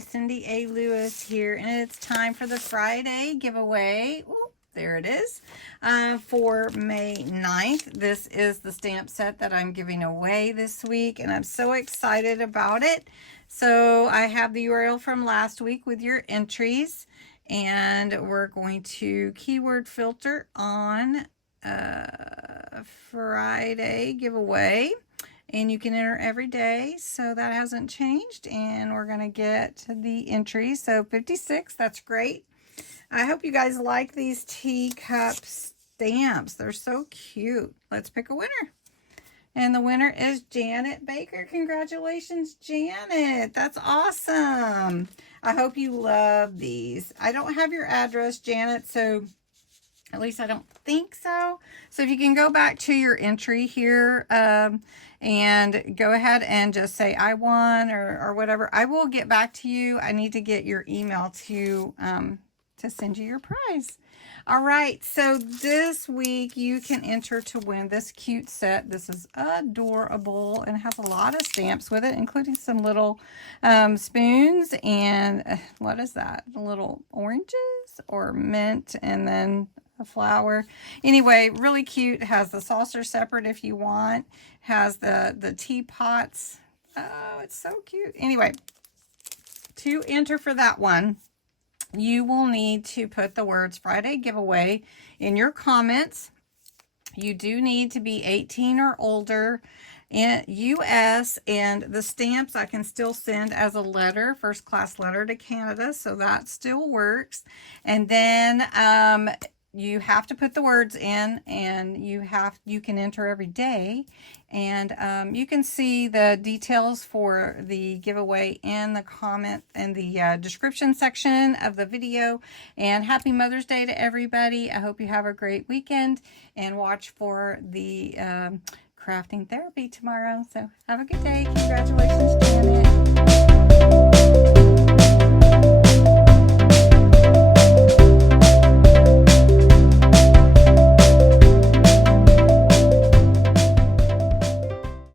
CindyALewis here, and it's time for the Friday giveaway. Ooh, there it is. For May 9th. This is the stamp set that I'm giving away this week, and I'm so excited about it. So I have the URL from last week with your entries, and we're going to keyword filter on Friday giveaway. And you can enter every day, so that hasn't changed. And we're going to get the entry. So 56, that's great. I hope you guys like these teacup stamps. They're so cute. Let's pick a winner. And the winner is Janet Baker. Congratulations, Janet. That's awesome. I hope you love these. I don't have your address, Janet, so at least I don't think so. So if you can go back to your entry here and go ahead and just say I won or whatever. I will get back to you. I need to get your email to send you your prize. All right, so this week you can enter to win this cute set. This is adorable and has a lot of stamps with it, including some little spoons and what is that? Little oranges or mint, and then a flower. Anyway, really cute. Has the saucer separate if you want. Has the teapots. Oh, it's so cute. Anyway, to enter for that one, you will need to put the words Friday giveaway in your comments. You do need to be 18 or older in US, and the stamps I can still send as a letter, first class letter to Canada, so that still works. And then you have to put the words in, and you can enter every day, and you can see the details for the giveaway in the comment and the description section of the video. And happy Mother's Day to everybody. I hope you have a great weekend, and watch for the crafting therapy tomorrow. So have a good day. Congratulations, Janet.